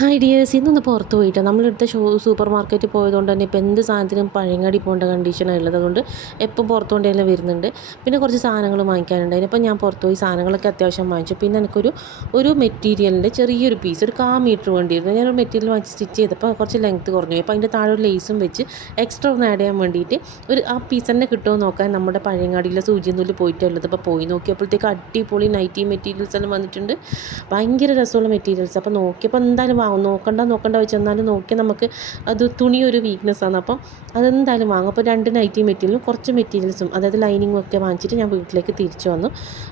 Hi dears, ഇന്നൊന്ന് പുറത്ത് പോയിട്ട് നമ്മളെടുത്ത സൂപ്പർ മാർക്കറ്റിൽ പോയതുകൊണ്ട് തന്നെ ഇപ്പോൾ എന്ത് സാധനത്തിനും പഴയങ്ങാടി പോകേണ്ട കണ്ടീഷനാണ് ഉള്ളത്. അതുകൊണ്ട് എപ്പം പുറത്തു കൊണ്ടെല്ലാം വരുന്നുണ്ട്. പിന്നെ കുറച്ച് സാധനങ്ങൾ വാങ്ങിക്കാനുണ്ട്. അതിനിപ്പോൾ ഞാൻ പുറത്ത് പോയി സാധനങ്ങളൊക്കെ അത്യാവശ്യം വാങ്ങിച്ചു. പിന്നെ എനിക്കൊരു മെറ്റീരിയലിൻ്റെ ചെറിയൊരു പീസ്, ഒരു 1/4 മീറ്റർ വേണ്ടിയിരുന്നു. ഞാനൊരു മെറ്റീരിയൽ വാങ്ങിച്ച് സ്റ്റിച്ച് ചെയ്തപ്പോൾ കുറച്ച് ലെങ്ത്ത് കുറഞ്ഞു പോയി. അപ്പോൾ അതിൻ്റെ താഴെ ഒരു ലേസും വെച്ച് എക്സ്ട്രാ ഒന്ന് ആഡ് ചെയ്യാൻ വേണ്ടിയിട്ട് ആ പീസ് തന്നെ കിട്ടുമോ നോക്കാൻ നമ്മുടെ പഴയങ്ങാടിയിലെ സൂചിനൂല് പോയിട്ടുള്ളത്. അപ്പോൾ പോയി നോക്കിയപ്പോഴത്തേക്ക് അടിപൊളി നൈറ്റി മെറ്റീരിയൽസ് എല്ലാം വന്നിട്ടുണ്ട്. ഭയങ്കര രസമുള്ള മെറ്റീരിയൽസ്. അപ്പോൾ നോക്കിയപ്പോൾ എന്തായാലും വാങ്ങും. നോക്കണ്ട വെച്ച് എന്നാലും നോക്കിയാൽ നമുക്ക് അത് തുണിയൊരു വീക്ക്നെസ്സാണ്. അപ്പം അതെന്തായാലും വാങ്ങും. അപ്പോൾ 2 നൈറ്റി മെറ്റീരിയലും കുറച്ച് മെറ്റീരിയൽസും, അതായത് ലൈനിങ്ങും ഒക്കെ വാങ്ങിച്ചിട്ട് ഞാൻ വീട്ടിലേക്ക് തിരിച്ചു വന്നു.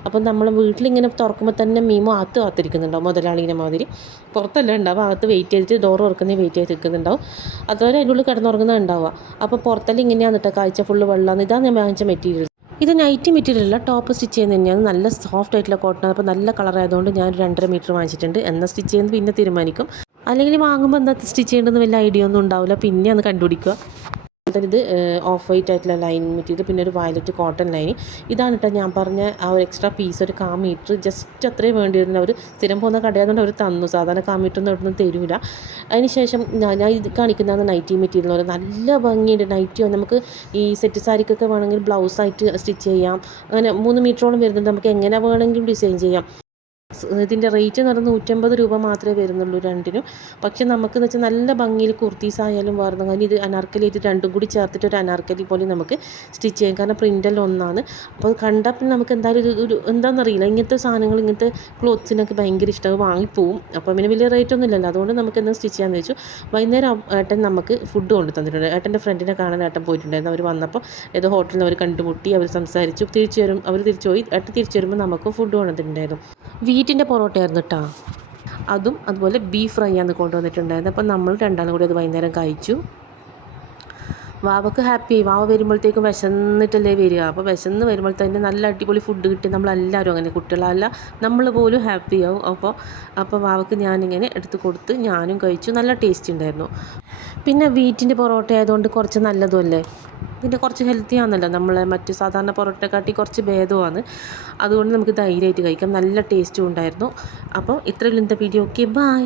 അപ്പം നമ്മൾ വീട്ടിലിങ്ങനെ തുറക്കുമ്പോൾ തന്നെ മീമോ കാത്തിരിക്കുന്നുണ്ടാവും, മുതലാളീനെ മാതിരി. പുറത്തല്ല ഉണ്ടാവും, അകത്ത് വെയിറ്റ് ചെയ്തിട്ട് ഡോർ തുറക്കുന്നത് വെയിറ്റ് ചെയ്ത് നിൽക്കുന്നുണ്ടാവും. അതുവരെ അതിൻ്റെ ഉള്ളിൽ കിടന്നുറങ്ങുന്നത് ഉണ്ടാവുക. അപ്പോൾ പുറത്തെല്ലാം ഇങ്ങനെയാണ് കേട്ടോ, കാഴ്ച ഫുള്ള് വെള്ളമാണ്. ഇതാണ് ഞാൻ വാങ്ങിച്ച മെറ്റീരിയൽ. ഇത് നൈറ്റി മെറ്റീരിയൽ അല്ല, ടോപ്പ് സ്റ്റിച്ച് ചെയ്യുന്നത് തന്നെയാണ്. നല്ല സോഫ്റ്റ് ആയിട്ടുള്ള കോട്ടൺ. അപ്പോൾ നല്ല കളറായതുകൊണ്ട് ഞാൻ 2.5 മീറ്റർ വാങ്ങിച്ചിട്ടുണ്ട്. എന്നാൽ സ്റ്റിച്ച് ചെയ്യുന്നത് പിന്നെ തീരുമാനിക്കും. അല്ലെങ്കിൽ വാങ്ങുമ്പോൾ എന്താ സ്റ്റിച്ച് ചെയ്യേണ്ടതെന്ന് വലിയ ഐഡിയ ഒന്നും ഉണ്ടാവില്ല, പിന്നെ അത് കണ്ടുപിടിക്കുക. ഇത് ഓഫ് വൈറ്റ് ആയിട്ടുള്ള ലൈനിങ് മെറ്റീരിയൽ, പിന്നെ ഒരു വയലറ്റ് കോട്ടൺ ലൈൻ. ഇതാണ് കേട്ടോ ഞാൻ പറഞ്ഞ ആ ഒരു എക്സ്ട്രാ പീസ്, ഒരു 1/4 മീറ്റർ. ജസ്റ്റ് അത്രയും വേണ്ടി വരുന്ന ഒരു സ്ഥിരം പോകുന്ന കടയായതുകൊണ്ട് അവർ തന്നു. സാധാരണ 1/4 മീറ്റർ ഒന്നും ഇവിടുന്ന് തരില്ല. അതിനുശേഷം ഞാൻ ഇത് കാണിക്കുന്നതാണ് നൈറ്റി മെറ്റീരിയൽ. പോലെ നല്ല ഭംഗിയുണ്ട് നൈറ്റിയോ. നമുക്ക് ഈ സെറ്റ് സാരിക്കൊക്കെ വേണമെങ്കിൽ ബ്ലൗസായിട്ട് സ്റ്റിച്ച് ചെയ്യാം. അങ്ങനെ 3 മീറ്ററോളം വരുന്നുണ്ട്. നമുക്ക് എങ്ങനെ വേണമെങ്കിലും ഡിസൈൻ ചെയ്യാം. ഇതിൻ്റെ റേറ്റ് എന്ന് പറഞ്ഞാൽ 150 രൂപ മാത്രമേ വരുന്നുള്ളൂ രണ്ടിനും. പക്ഷെ നമുക്കെന്ന് വെച്ചാൽ നല്ല ഭംഗിയിൽ കുർത്തീസ് ആയാലും വേർന്നു. കാരണം ഇത് അനാർക്കലിയായിട്ട് രണ്ടും കൂടി ചേർത്തിട്ട് ഒരു അനാർക്കലി പോലെ നമുക്ക് സ്റ്റിച്ച് ചെയ്യാം. കാരണം പ്രിൻ്റെല്ലാം ഒന്നാണ്. അപ്പോൾ കണ്ടാൽ പിന്നെ നമുക്ക് എന്തായാലും ഒരു എന്താണെന്നറിയില്ല, ഇങ്ങനത്തെ സാധനങ്ങൾ, ഇങ്ങനത്തെ ക്ലോത്ത്സിനൊക്കെ ഭയങ്കര ഇഷ്ടം, വാങ്ങിപ്പോവും. അപ്പോൾ പിന്നെ വലിയ റേറ്റ് ഒന്നും ഇല്ലല്ലോ, അതുകൊണ്ട് നമുക്ക് എന്താ സ്റ്റിച്ച് ചെയ്യാമെന്ന് വെച്ചു. വൈകുന്നേരം ഏട്ടൻ നമുക്ക് ഫുഡ് കൊണ്ട് തന്നിട്ടുണ്ട്. ഏട്ടൻ്റെ ഫ്രണ്ടിനെ കാണാൻ ഏട്ടൻ പോയിട്ടുണ്ടായിരുന്നു. അവർ വന്നപ്പോൾ ഏതോ ഹോട്ടലിൽ അവർ കണ്ടുമുട്ടി, അവർ സംസാരിച്ചു. അവർ തിരിച്ചു പോയി. ഏട്ടൻ തിരിച്ചു വരുമ്പോൾ നമുക്ക് ഫുഡ് കൊണ്ടുവന്നിട്ടുണ്ടായിരുന്നു. വീറ്റിൻ്റെ പൊറോട്ടയായിരുന്നു കേട്ടോ. അതുപോലെ ബീഫ് ഫ്രൈ ആണ് കൊണ്ടുവന്നിട്ടുണ്ടായിരുന്നു. അപ്പം നമ്മൾ രണ്ടാളും കൂടി അത് വൈകുന്നേരം കഴിച്ചു. വാവക്ക് ഹാപ്പിയായി. വാവ വരുമ്പോഴത്തേക്കും വിശന്നിട്ടല്ലേ വരിക. അപ്പോൾ വിശന്ന് വരുമ്പോഴത്തേക്കും നല്ല അടിപൊളി ഫുഡ് കിട്ടി. നമ്മളെല്ലാവരും അങ്ങനെ, കുട്ടികളല്ല നമ്മൾ പോലും ഹാപ്പിയാവും. അപ്പോൾ വാവക്ക് ഞാനിങ്ങനെ എടുത്ത് കൊടുത്ത് ഞാനും കഴിച്ചു. നല്ല ടേസ്റ്റ് ഉണ്ടായിരുന്നു. പിന്നെ വീറ്റിൻ്റെ പൊറോട്ട ആയതുകൊണ്ട് കുറച്ച് നല്ലതുമല്ലേ, പിന്നെ കുറച്ച് ഹെൽത്തി ആണല്ലോ. നമ്മളെ മറ്റ് സാധാരണ പൊറോട്ടയെക്കാട്ടി കുറച്ച് ഭേദമാണ്. അതുകൊണ്ട് നമുക്ക് ധൈര്യമായിട്ട് കഴിക്കാം. നല്ല ടേസ്റ്റും ഉണ്ടായിരുന്നു. അപ്പോൾ ഇത്രയും ഇന്നത്തെ വീഡിയോ. Okay, by.